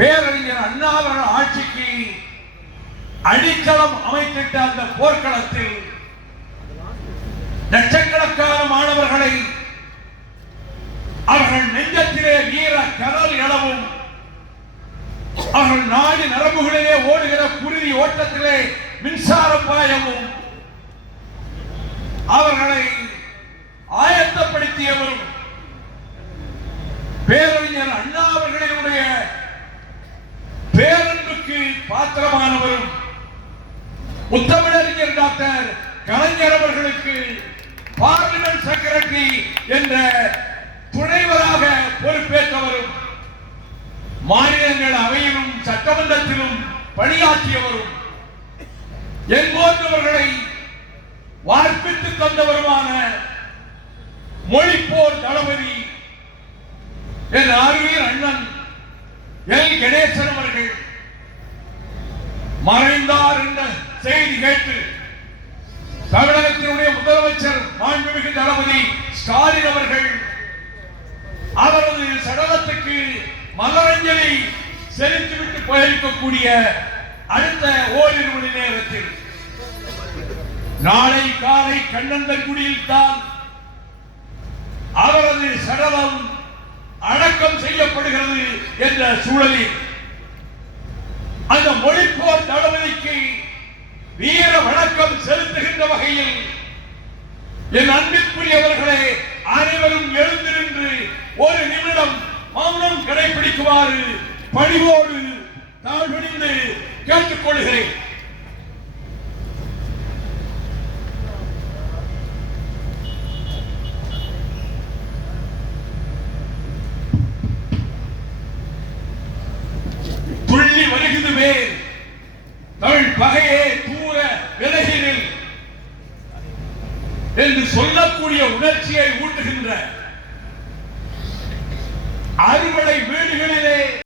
பேரறிஞர் அண்ணாவின் ஆட்சிக்கு அடித்தளம் அமைத்திட்ட அந்த போர்க்களத்தில் லட்சக்கணக்கான மாணவர்களை அவர்கள் நெஞ்சத்திலே வீர கடல் எழவும் அவர்கள் நாடு நரம்புகளிலே ஓடுகிற குருதி ஓட்டத்திலே மின்சார பாயவும் அவர்களை ஆயத்தப்படுத்தியவரும் பேரன்புக்கு பாத்திரமானவரும் முத்தமிழறிஞர் டாக்டர் கலைஞர் அவர்களுக்கு பார்லிமெண்ட் செக்ரட்டரி என்ற துணைவராக பொறுப்பேற்றவரும் மாநிலங்கள் அவையிலும் சட்டமன்றத்திலும் பணியாற்றியவரும் என் போன்றவர்களை வார்ப்பித்து தந்தவருமான மொழிப்போர் தளபதி என் ஆர்வீர் அண்ணன் எல். கணேசன் அவர்கள். மறைந்தார் என்ற செய்தி கேட்டு தமிழகத்தினுடைய முதலமைச்சர் மாண்புமிகு தளபதி ஸ்டாலின் அவர்கள் அவரது சடலத்துக்கு மலரஞ்சலி செலுத்திவிட்டு போயிருக்கக்கூடிய அடுத்த ஓரிரு மணி நேரத்தில் நாளை காலை கண்ணந்தன்குடியில் தான் அவரது சடலம் அடக்கம் செய்யப்படுகிறது என்ற சூழலில் அந்த மொழிப்போர் தளபதிக்கு வீர வணக்கம் செலுத்துகின்ற வகையில் என் அன்பிற்குரியவர்களே அனைவரும் எழுந்து நின்று ஒரு நிமிடம் மௌனம் கடைபிடிக்குமாறு பணிவோடு தாழ்வணிந்து கேட்டுக்கொள்கிறேன். தமிழ் பகையே தூர விலகினில் என்று சொல்லக்கூடிய உணர்ச்சியை ஊட்டுகின்ற அறுவடை வீடுகளிலே